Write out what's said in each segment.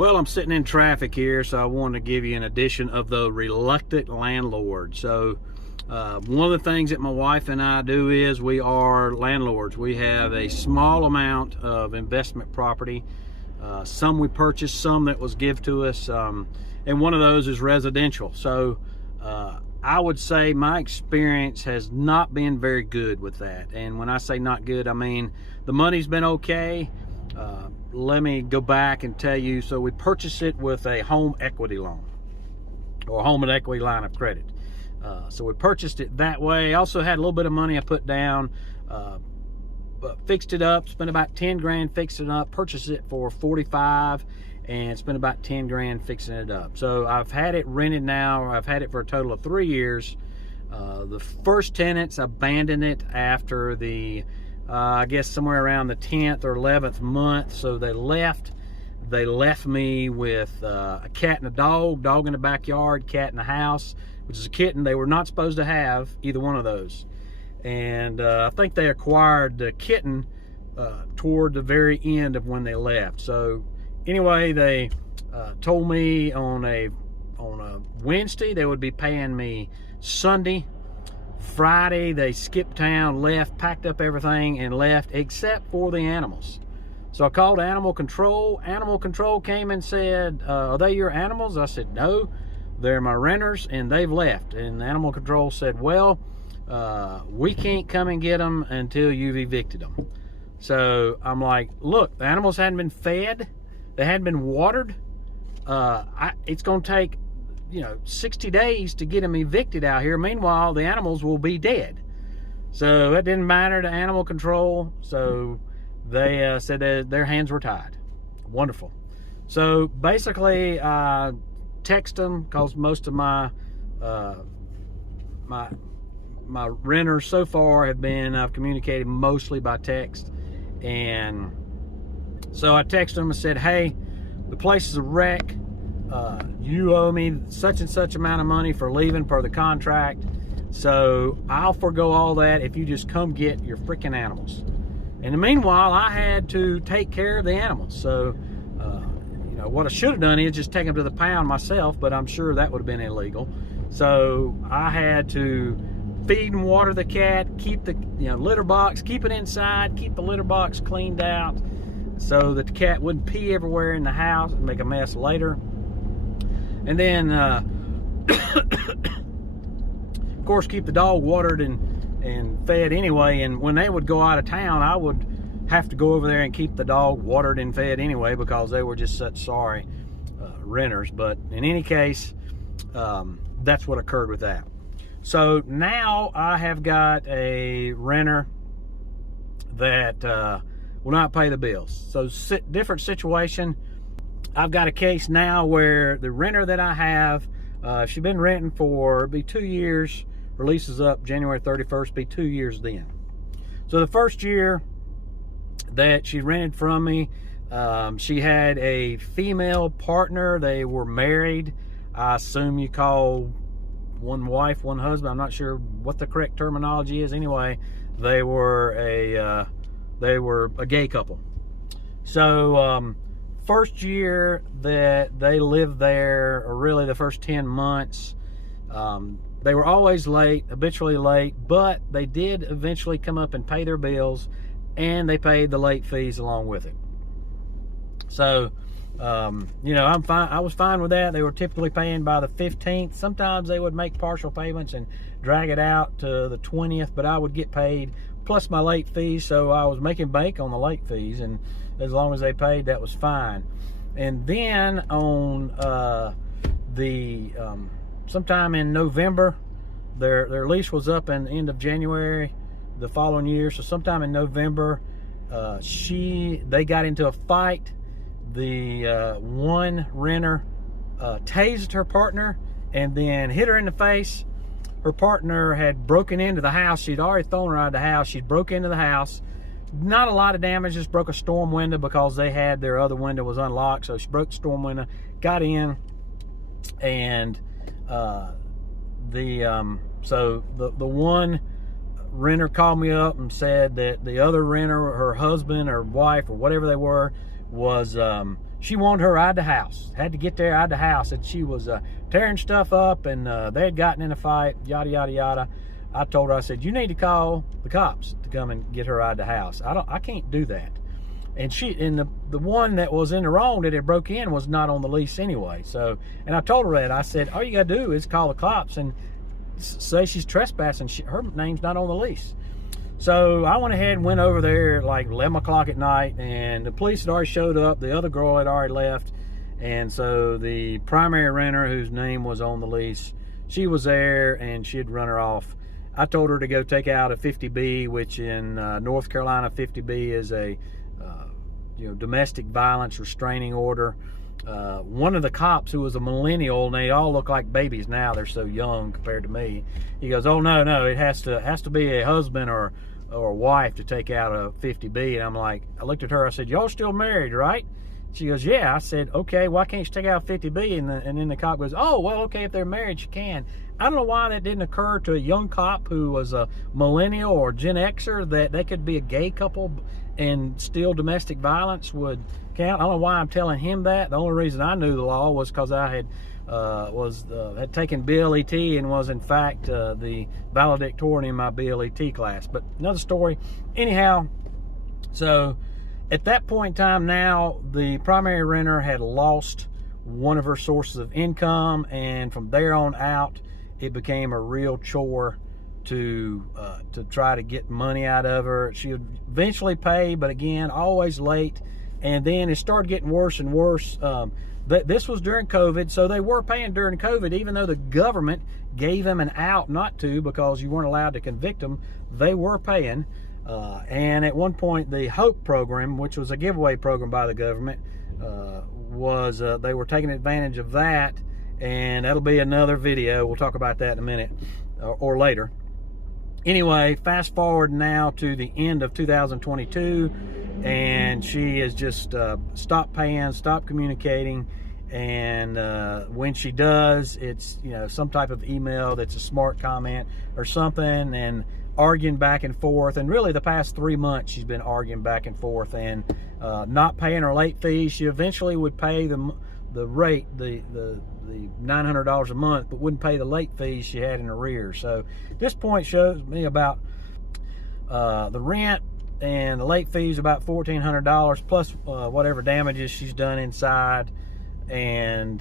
Well, I'm sitting in traffic here, so I wanted to give you an edition of the Reluctant Landlord. So one of the things that my wife and I do is we are landlords. We have a small amount of investment property. Some we purchased, some that was given to us, and one of those is residential. So I would say my experience has not been very good with that. And when I say not good, I mean the money's been okay. Let me go back and tell you. So we purchased it with a home equity loan or home equity line of credit. So we purchased it that way. I also had a little bit of money I put down, fixed it up, spent about 10 grand fixing it up, purchased it for 45 and spent about 10 grand fixing it up. So I've had it rented now. I've had it for a total of 3 years. The first tenants abandoned it after the I guess somewhere around the 10th or 11th month. So they left. They left me with a cat and a dog in the backyard, cat in the house, which is a kitten. They were not supposed to have either one of those. And I think they acquired the kitten toward the very end of when they left. So anyway, they told me on a Wednesday they would be paying me Sunday. Friday they skipped town, left, packed up everything and left except for the animals. So I called animal control. Animal control came and said, are they your animals? I said, no, they're my renters and they've left. And animal control said, well, we can't come and get them until you've evicted them. So I'm like, look, the animals hadn't been fed, they hadn't been watered. It's gonna take 60 days to get them evicted out here. Meanwhile, the animals will be dead. So it didn't matter to animal control. So they said that their hands were tied. Wonderful. So basically, I text them because most of my my renters so far have been, I've communicated mostly by text. And so I texted them and said, hey, the place is a wreck. You owe me such and such amount of money for leaving per the contract. So I'll forego all that if you just come get your freaking animals. In the meanwhile, I had to take care of the animals. So, what I should have done is just take them to the pound myself, but I'm sure that would have been illegal. So I had to feed and water the cat, keep the litter box, keep it inside, keep the litter box cleaned out so that the cat wouldn't pee everywhere in the house and make a mess later. And then, of course, keep the dog watered and fed anyway. And when they would go out of town, I would have to go over there and keep the dog watered and fed anyway because they were just such sorry renters. But in any case, that's what occurred with that. So now I have got a renter that will not pay the bills. So different situation. I've got a case now where the renter that I have, she's been renting for, be 2 years, releases up January 31st, be 2 years then. So the first year that she rented from me, she had a female partner. They were married. I assume you call one wife, one husband. I'm not sure what the correct terminology is. Anyway, they were a gay couple. So first year that they lived there, or really the first 10 months, they were always late, habitually late, but they did eventually come up and pay their bills, and they paid the late fees along with it. So I'm fine. I was fine with that. They were typically paying by the 15th. Sometimes they would make partial payments and drag it out to the 20th, but I would get paid plus my late fees. So I was making bank on the late fees, and as long as they paid, that was fine. And then on sometime in November, their lease was up in the end of January the following year. So sometime in November, they got into a fight. The one renter tased her partner and then hit her in the face. Her partner had broken into the house. She'd already thrown her out of the house. She'd broke into the house. Not a lot of damage, just broke a storm window because they had their other window was unlocked. So she broke the storm window, got in, and so the one renter called me up and said that the other renter, her husband or wife or whatever they were, was she wanted her out of the house. Had to get there out of the house. And she was tearing stuff up, and they had gotten in a fight, yada, yada, yada. I told her, I said, you need to call the cops to come and get her out of the house. I can't do that. And the one that was in the wrong that had broke in was not on the lease anyway. So, and I told her that. I said, all you got to do is call the cops and say she's trespassing. Her name's not on the lease. So I went ahead and went over there at like 11 o'clock at night, and the police had already showed up. The other girl had already left. And so the primary renter, whose name was on the lease, she was there, and she had run her off. I told her to go take out a 50B, which in North Carolina, 50B is a domestic violence restraining order. One of the cops, who was a millennial, and they all look like babies now, they're so young compared to me, he goes, oh no, it has to be a husband or a wife to take out a 50B. And I'm like, I looked at her, I said, y'all still married, right? She goes, yeah. I said, okay, why can't you take out 50B? And then the cop goes, oh, well, okay, if they're married, you can. I don't know why that didn't occur to a young cop who was a millennial or Gen Xer, that they could be a gay couple and still domestic violence would count. I don't know why I'm telling him that. The only reason I knew the law was because I had taken BLET and was in fact the valedictorian in my BLET class. But another story. Anyhow, so at that point in time, now the primary renter had lost one of her sources of income, and from there on out, it became a real chore to try to get money out of her. She would eventually pay, but again, always late. And then it started getting worse and worse. This was during COVID, so they were paying during COVID, even though the government gave them an out not to, because you weren't allowed to convict them. They were paying. And at one point, the HOPE program, which was a giveaway program by the government, they were taking advantage of that. And that'll be another video. We'll talk about that in a minute or later. Anyway, fast forward now to the end of 2022, and she has just stopped paying, stopped communicating, and when she does, it's some type of email that's a smart comment or something, and arguing back and forth. And really the past 3 months she's been arguing back and forth and not paying her late fees. She eventually would pay the rate, the $900 a month, but wouldn't pay the late fees she had in arrears. So at this point shows me about the rent and the late fees about $1,400 plus whatever damages she's done inside, and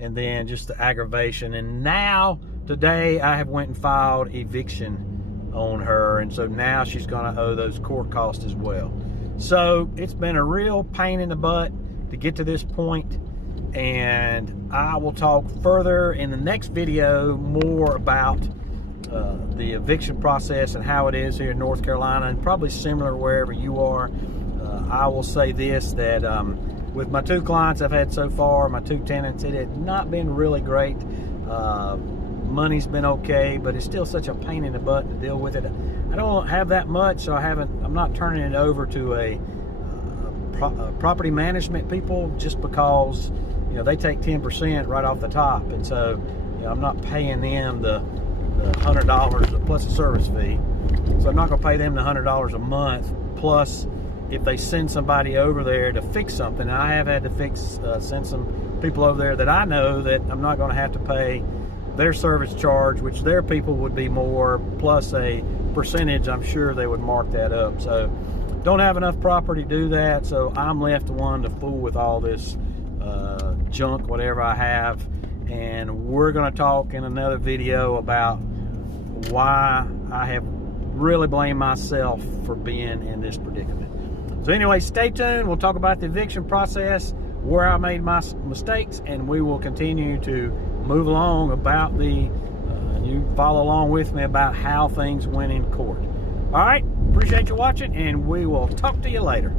then just the aggravation. And now today I have went and filed eviction on her, and so now she's going to owe those court costs as well. So it's been a real pain in the butt to get to this point, and I will talk further in the next video more about the eviction process and how it is here in North Carolina, and probably similar wherever you are. I will say this, that with my 2 clients I've had so far, my 2 tenants, it had not been really great. Money's been okay, but it's still such a pain in the butt to deal with it. I don't have that much, so I'm not turning it over to a property management people, just because they take 10% right off the top, and so I'm not paying them the $100 plus a service fee. So I'm not going to pay them the $100 a month, plus if they send somebody over there to fix something. I have had to send some people over there that I know that I'm not going to have to pay their service charge, which their people would be more, plus a percentage. I'm sure they would mark that up. So don't have enough property to do that, so I'm left one to fool with all this junk, whatever I have. And we're going to talk in another video about why I have really blamed myself for being in this predicament. So anyway, stay tuned. We'll talk about the eviction process, where I made my mistakes, and we will continue to move along about you follow along with me about how things went in court. All right, appreciate you watching, and we will talk to you later.